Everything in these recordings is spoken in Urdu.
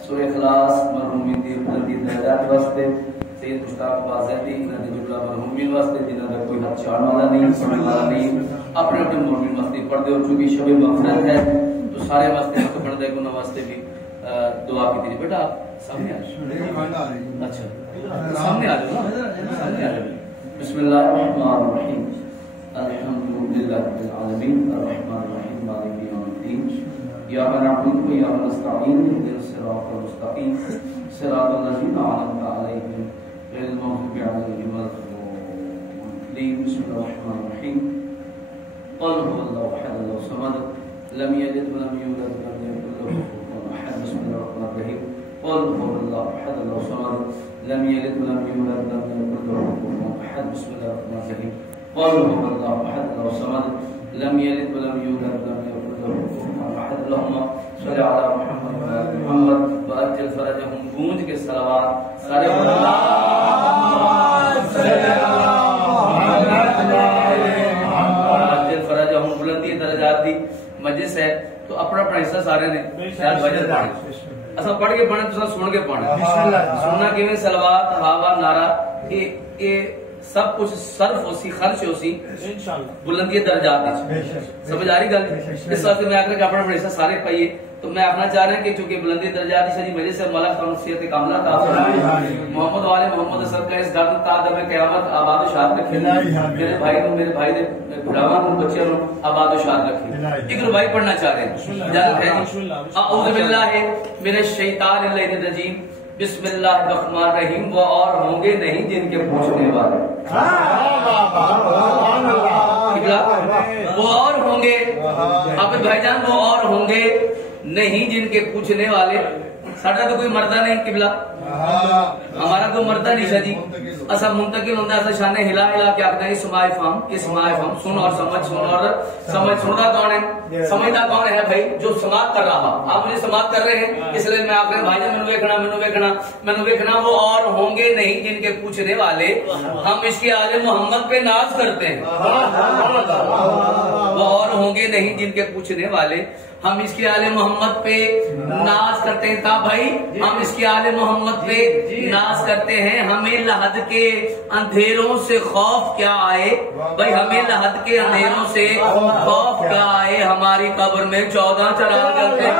سورہ اخلاص مرحومین دی بلندی درجات واسطے سید مشتاق بازیدی انہاں دے جملہ مرحومین واسطے جنہاں دا کوئی حد چاڑن والا نہیں سنن والا نہیں اپنے اپنے مومن واسطے پڑھ دو چونکہ شب مغفرت ہے تو سارے واسطے حق بن دے گناہ واسطے بھی دعا کی تھی بیٹا سامنے آ جاؤ اچھا سامنے آ جاؤ سامنے آ جاؤ بسم اللہ الرحمن الرحیم الحمدللہ رب العالمین الرحمن الرحیم مالک یوم الدین ایاک نعبد و ایاک نستعین اهدنا الصراط المستقیم صراط الذین انعمت علیہم غیر المغضوب علیہم ولا الضالین بسم اللہ الرحمن الرحیم قل هو الله احد الله الصمد لم يلد ولم يولد ولم يكن له كفوا احد بسم الله الرحمن الرحیم قل هو الله احد الله الصمد لم يلد ولم يولد ولم يكن له كفوا احد بسم الله الرحمن الرحیم قل هو الله احد الله الصمد لم يلد ولم يولد ولم يكن له كفوا احد اللهم صل على محمد وعلى محمد وأجل فرجهم گونج کے صلوات سارے اجل فرجهم بلندی درجات دی مجلس ہے تو اپنا اپنا حصہ سارے نے شاید وجہ پڑھے اسا پڑھ کے پڑھنے تو سن کے پڑھنا سننا کیویں صلوات ہوا نعرہ اے سب کچھ صرف ہوسی خرچ ہوسی انشاءاللہ بلندی درجات ہے سمجھ آ رہی گل اس واسطے میں اپنے اپنا اپنا حصہ سارے پائیے تو میں اپنا چاہ رہا ہوں کہ چونکہ بلندی درجات کی وجہ سے مولا تعالی صحت کاملہ عطا فرمائے محمد والے محمد صلی اللہ علیہ وسلم اس گھر تا در قیامت آباد و شاد رکھے میرے بھائی دے بڑھاواں نوں بچیاں نوں آباد و شاد رکھے ایک ربائی پڑھنا چاہ رہے ہیں اجازت ہے اعوذ باللہ من الشیطان الرجیم بسم اللہ الرحمن الرحیم وہ اور ہوں گے نہیں جن کے پوچھنے والے وہ اور ہوں گے آپ بھائی جان وہ اور ہوں گے نہیں جن کے پوچھنے والے ساڈا تو کوئی مردہ نہیں قبلہ ہمارا کوئی مردہ نہیں شاہ جی اسا منتقل ہوندہ اسا شانے ہلا ہلا کیا کہتے ہیں اسماعی فام سن اور سمجھ سننا کون ہے سمجھنا کون ہے بھائی جو سماعت کر رہا آپ مجھے سماعت کر رہے ہیں اس لیے میں آپ نے بھائی جان منو ویکھنا وہ اور ہوں گے نہیں جن کے پوچھنے والے ہم اس کے آل محمد پہ ناز کرتے ہیں وہ اور ہوں گے نہیں جن کے پوچھنے والے ہم اس کے آل محمد پہ ناز کرتے ہیں تا بھائی ہم اس کے آل محمد پہ ناز کرتے ہیں ہمیں لحد کے اندھیروں سے خوف کیا آئے بھائی ہمیں لحد کے اندھیروں سے خوف کیا آئے ہماری قبر میں 14 چراغ جلتے ہیں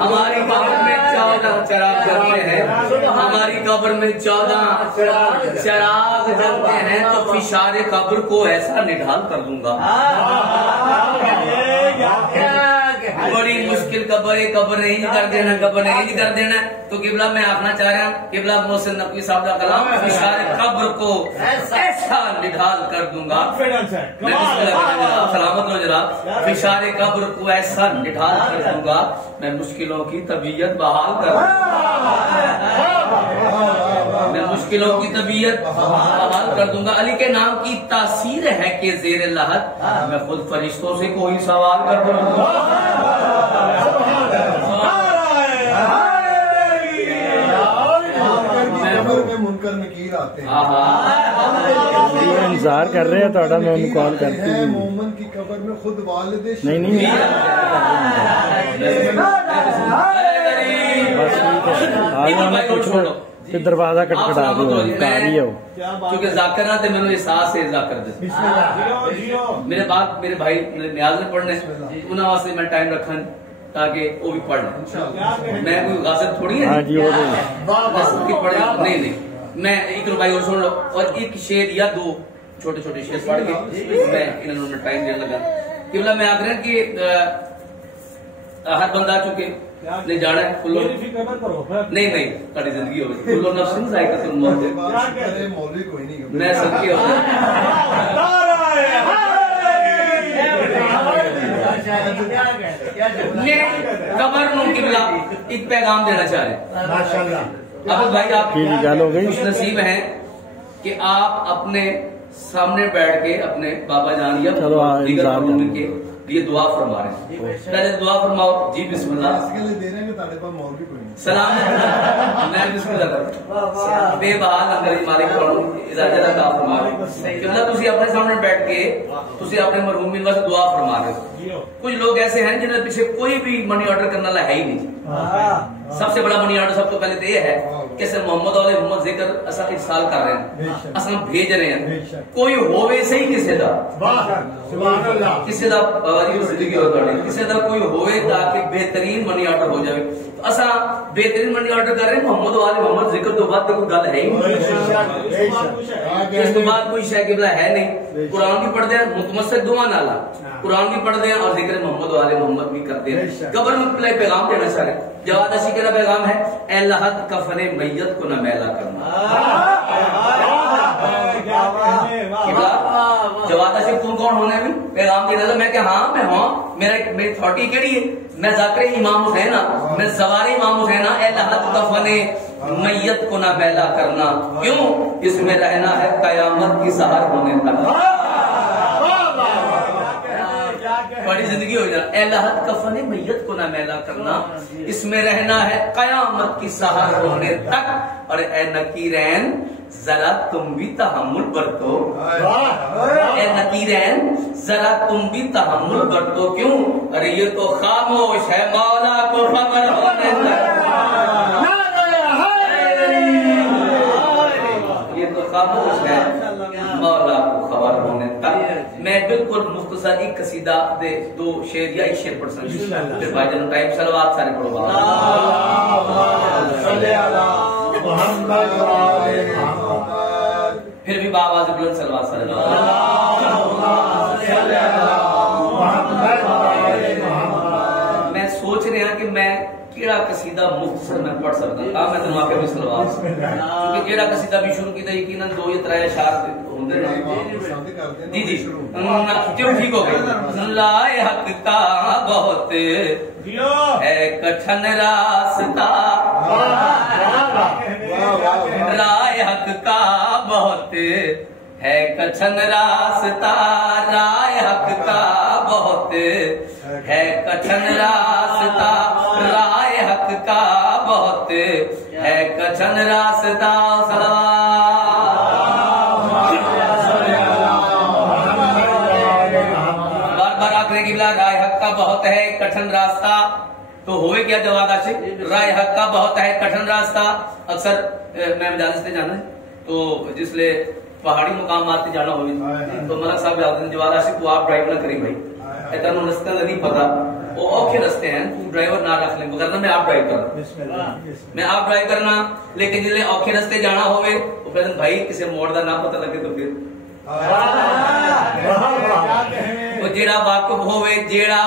ہماری قبر میں 14 چراغ جلتے ہیں ہماری قبر میں 14 چراغ جلتے ہیں تو فشار قبر کو ایسا نڈھال کر دوں گا بڑی مشکل قبر نہیں کر دینا تو قبلہ میں آخنا چاہ رہا ہوں قبلہ محسن نقوی صاحب کا کلام فشار قبر کو ایسا نڈھال کر دوں گا سلامت لو جناب فشار قبر کو ایسا نڈھال کر دوں گا میں مشکلوں کی طبیعت بحال کر دوں گا علی کے نام کی تاثیر ہے کہ زیر لحد میں خود فرشتوں سے کوئی سوال کر دوں گا انتظار کر رہے ہیں تو میں انہیں کال کرتی ہوں مومن کی قبر میں خود والد نہیں پھر دروازہ کٹکھٹا دو کاری ہو کیونکہ ذاکرہ تے میں نے احساس ہے ذاکر دے میرے بعد میرے بھائی نیاز میں پڑھنے انہاں واسطے میں ٹائم رکھا تاکہ وہ بھی پڑھ لیں میں کوئی غاصب تھوڑی ہے نہیں میں ایک ربائی اور سن لو اور ایک شعر یا 2 چھوٹے چھوٹے شعر پڑھ کے میں انہوں نے ٹائم دینے لگا قبلہ میں آکھ رہا ہوں کہ ہر بندہ چکے نہیں جانا ہے کلو نہیں تاری زندگی ہو گئی کلو نفس نہیں ذائقہ تم موت میں سب کے ہو قبر نو قبلہ ایک پیغام دینا چاہ رہے اب بھائی آپ خوش نصیب ہیں کہ آپ اپنے سامنے بیٹھ کے اپنے بابا جان یا دیگر مومن کے یہ دعا فرما رہے ہیں. پہلے دعا فرماؤ جی. بسم اللہ. اس کے لیے دے رہے ہیں کہ تاڑے پاس مولوی کوئی نہیں. سلام میں بسم اللہ بے بحال اندر مالک پڑھوں اجازت عطا فرماؤ. قبلہ تسی اپنے سامنے بیٹھ کے تسی اپنے مرحومین واسطے دعا فرما رہے ہو. کچھ لوگ ایسے ہیں جنہوں نے پیچھے کوئی بھی منی آرڈر کرنے والا ہے ہی نہیں. سب سے بڑا منی آرڈر سب تو پہلے تو یہ ہے کہ صرف محمد اور محمد ذکر اصل ارسال کر رہے ہیں, اصل بھیج رہے ہیں. کوئی ہوئے صحیح کسی دا کسی دا زندگی ہو پڑے کسی دا کوئی ہوئے تاکہ بہترین منی آرڈر ہو جائے. تو اصل بہترین منی آرڈر کر رہے ہیں محمد والے محمد ذکر تو بعد کوئی گل ہے ہی نہیں. اس کے بعد کوئی شے قبلہ ہے نہیں. قرآن بھی پڑھتے ہیں متمسک دعا نالا, قرآن بھی پڑھتے ہیں اور ذکر محمد والے محمد بھی کرتے ہیں. قبر میں پہلے پیغام دینا چاہ رہے ہیں. جواد عشیقی کا پیغام ہے اے لحد کفن میت کو نہ میلا کرنا. جواد عشیق تم کون ہونے میں پیغام دینا تھا. میں کہ ہاں میں ہوں. میری اتھارٹی کیڑی ہے؟ میں ذاکر امام حسین ہاں, میں سوار امام حسین ہاں. اے لحد کفن میت کو نہ میلا کرنا, کیوں؟ اس میں رہنا ہے قیامت کی سحر ہونے تک. بڑی زندگی ہو جائے. اے لحد کفن میت کو نہ میلا کرنا, اس میں رہنا ہے قیامت کی سحر ہونے تک. اور اے نکیرین ذرا تم بھی تحمل برتو. اے نکیرین ذرا تم بھی تحمل برتو, کیوں؟ ارے یہ تو خاموش ہے مولا کو خبر ہونے تک. یہ تو خاموش ہے مولا کو خبر ہونے تک. میں بالکل مختصر ایک قصیدہ دے دو شعر یا ایک شعر پڑھ سکتا ہوں. پھر بھائی جان ٹائم صلوات سارے پڑھو. پھر بھی بآواز بلند صلوات سارے. میں سوچ رہا کہ میں کیڑا قصیدہ مختصر میں پڑھ سکتا ہوں. میں تمہیں آکے بھی صلوات کیونکہ کیڑا قصیدہ بھی شروع کیتا یقیناً 2 یا 3 اشعار ہوندے ہیں. جی جی کیوں ٹھیک ہو گئے. لائے حق کا بہت ہے کٹھن راستہ, رائے حق کا بہت ہے کٹھن راستہ, رائے حق کا بہت ہے کٹھن راستہ, رائے حق کا بہت ہے کٹھن راستہ. رائے حق کا بہت ہے کٹھن راستہ. تو ہوئے کیا جواد عاشق؟ رائے حق کا بہت ہے کٹھن راستہ. اکثر میں مجالس سے جانا ہے تو جس لئے پہاڑی مقامات سے جانا ہوگی تو ملک صاحب جاتے ہیں جواد عاشق تو آپ ڈرائیو نہ کریں بھائی, اتنا رستہ نہیں پتا, وہ اوکھے رستے ہیں, تم ڈرائیور نہ رکھ لیں وغیرہ میں آپ ڈرائیو کرنا, میں آپ ڈرائیو کرنا. لیکن جس لئے اوکھے رستے جانا ہوئے تو پھر بھائی کسی موڑ دا نہ پتہ لگے تو پھر جیڑا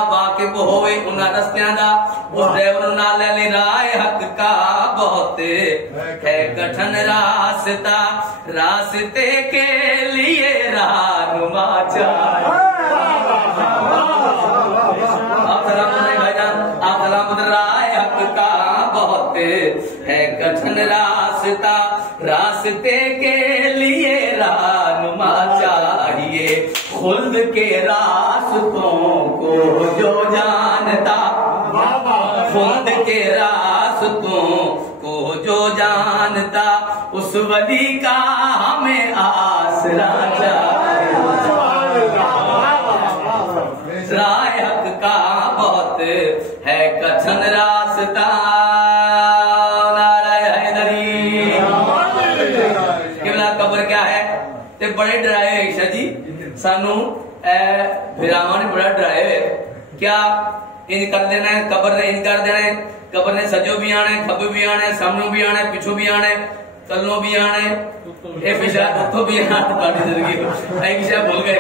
واقف ہوئے انہاں رستیاں دا وہ ڈرائیور نال لے. رائے حق کا بہت ہے کٹھن راستہ, راستے کے لیے رہنما چاہیے. آپ سلام بھائی جان, آپ سلام. رائے حق کا بہت ہے کٹھن راستہ, راستے کے لیے رہنما چاہیے. خلد کے راستوں کو جو جانتا, خلد کے راستوں کو جو جانتا, اس ولی کا ہمیں آسرا چاہیے. رائے حق کا بہت ہے کٹھن راستہ. قبر کیا ہے تے بڑے ڈرائے عائشہ جی سانو بھراواں نے بڑا ڈرائے. کیا ان کر دینا ہے قبر نے, ان کر دینا ہے قبر نے سجو بھی آنا ہے, کھبو بھی آنا ہے, سامنے بھی آنا ہے, پیچھو بھی آنا ہے, تلوں بھی آنا ہے, اے پیچھے اتوں بھی آنا ہے. تہاڈی زندگی اے پیچھے بھول گئے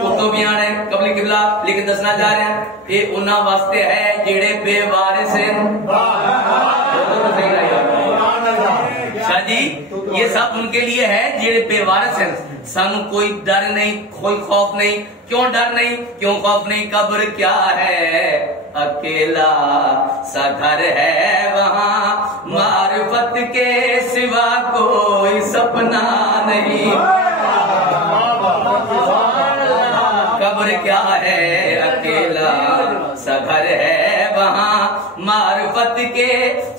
اتوں بھی آنا ہے قبل قبلہ. لیکن دسنا چاہ رہے ہیں یہ انہاں واسطے ہے جڑے بے وارث ہیں. شاہ جی یہ سب ان کے لیے ہے جڑے بے وارث ہیں. سانو کوئی ڈر نہیں, کوئی خوف نہیں. کیوں ڈر نہیں, کیوں خوف نہیں؟ قبر کیا ہے اکیلا سا گھر ہے وہاں, معرفت کے سوا کوئی سپنا نہیں. قبر کیا ہے اکیلا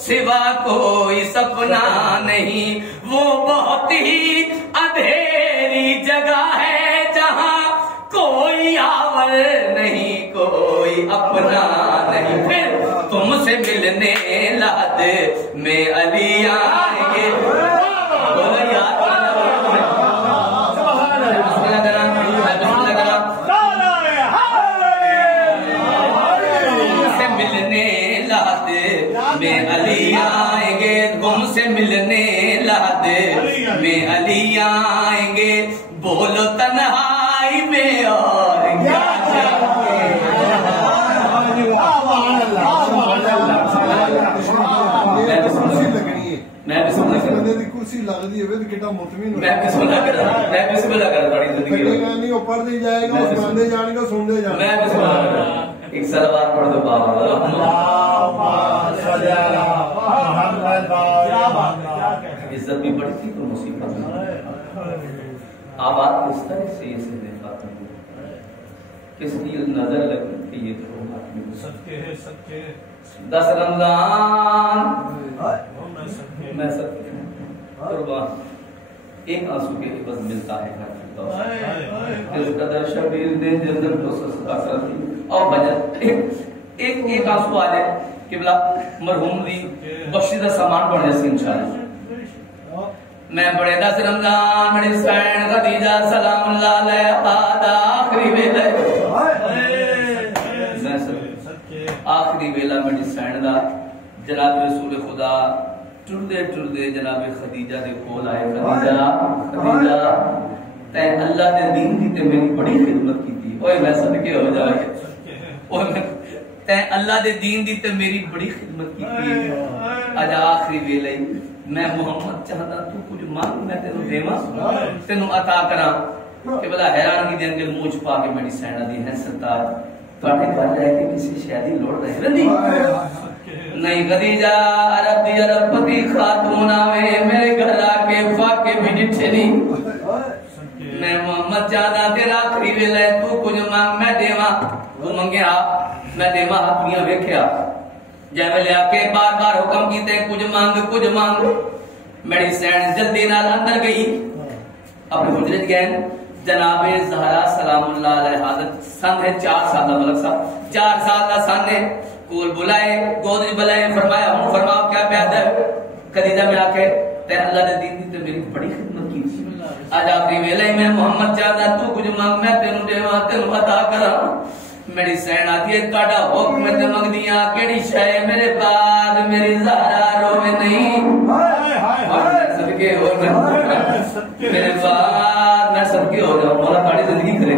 سوا کوئی سپنا نہیں، وہ بہت ہی اندھیری جگہ ہے جہاں کوئی آور نہیں، کوئی اپنا نہیں، پھر تم سے ملنے لاد میں علی آئیں گے، میں علی آئیں گے، تم سے ملنے لاد میں علی آئیں گے، بولو تنہائی میں اور کیا میں بسم اللہ کر کرسی لگ دی ہے کتنا مطمئن میں بسم اللہ کر بڑی زندگی نہیں وہ پڑھتے جائے گا، سنتے جان گا، سنتے جان میں بسم اللہ کر ایک سلوات پڑھ دو بابا عزت بھی بڑھتی تو مصیبت آباد کس طرح سے یہ سیدھے خاتم کس کی نظر لگی کہ یہ تو صدقے ہے، صدقے 10 رمضان میں صدقے قربان ایک آنسو کے عوض ملتا ہے اس قدر شبیر دے جنت کو سستا کرتی اور بجت ایک آنسو آ جائے کہ بلا مرحوم دی بخشیدہ سامان بڑھنے سے انشاءاللہ میں بڑے 10 رمضان بڑی سین خدیجہ سلام اللہ علیہ آخری ویلہ آخری ویلہ بڑی سین دا جناب رسول خدا ٹردے جناب خدیجہ دے کول آئے، خدیجہ تے اللہ دے دین دی تے میری بڑی خدمت کی تھی، اوے میں صدقے ہو جائے، تے اللہ دے دین دی تے میری بڑی خدمت کی تھی، آج آخری ویلے میں محمد چاہتا تو کچھ مانگ میں تینوں دیواں تینوں عطا کراں کہ بلا حیرانگی دے اندر موچ پا کے میری سینہ دی ہے سرکار تواڈے گل ہے کہ کسی شادی لوڑ رہے رہندی نہیں خدیجہ عرب دی عرب پتی خاتون آوے میرے گھر آ کے فاقے بھی ڈٹھے نہیں میں محمد جانا تیرا آخری ویلے تو کچھ مانگ میں دیواں تو منگیا میں دیواں ہاتھیاں ویکھیا جے ویلے آ کے بار بار حکم کیتے کچھ مانگ میری سین جلدی نال اندر گئی اپنے حجرے گئے جناب زہرا سلام اللہ علیہ حضرت سن ہے 4 سال دا ملک صاحب 4 سال دا سن ہے کول بلائے گودج بلائے فرمایا ہوں فرماؤ کیا پیاد ہے خدیجہ میں آ کے تے اللہ دے دین دی تے میری بڑی خدمت کی تھی آج آخری ویلے میں محمد چاہتا تو کچھ مانگ میں تینوں دیواں تینوں عطا کراں میری سین آتی ہے تہاڈا حکم تے منگ دیاں کیڑی شے میرے بعد میری زہرا روے نہیں صدقے ہو میرے بعد میں صدقے ہو جاؤں مولا تہاڈی زندگی کرے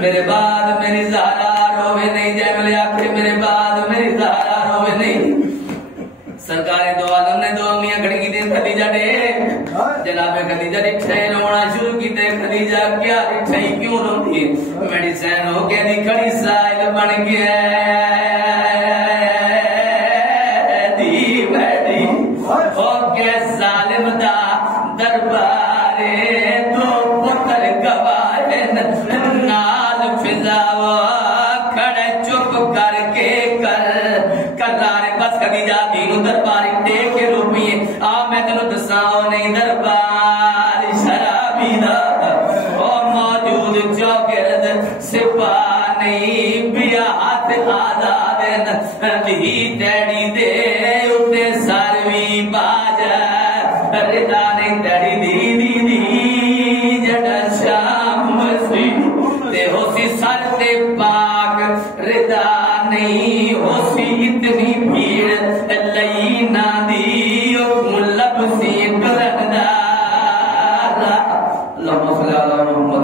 میرے بعد میری زہرا روے نہیں جے ملے آکھے میرے بعد میری زہرا روے نہیں سرکار دو عالم نے دو انگلیاں کھڑی کی دیں خدیجہ نے جناب خدیجہ رٹھے رونا شروع کی تے خدیجہ کیا رٹھے کیوں روتی ہے میری سین ہو کے دی کھڑی سائل بن گیا دی بیٹی ہو کے ظالم دا دربارے دو پتر گوارے نال فضاوا کھڑے چپ کر کے کرارے بس خدیجہ دینو درباری ٹیک کے روپیے آ میں تینوں دساؤ نہیں دربار شرابی دا اور موجود چوگرد سپاہ نہیں بیا ہاتھ آزاد دی ڈیڈی دے اتے ساروی باج ردا نہیں ڈیڈی دی جڑا شام سی تے ہو سی سر تے پاک ردا نہیں ہو سی اتنی بھیڑ لئی نہ دی ملب سی قلندار اللہم صلی اللہ علیہ وسلم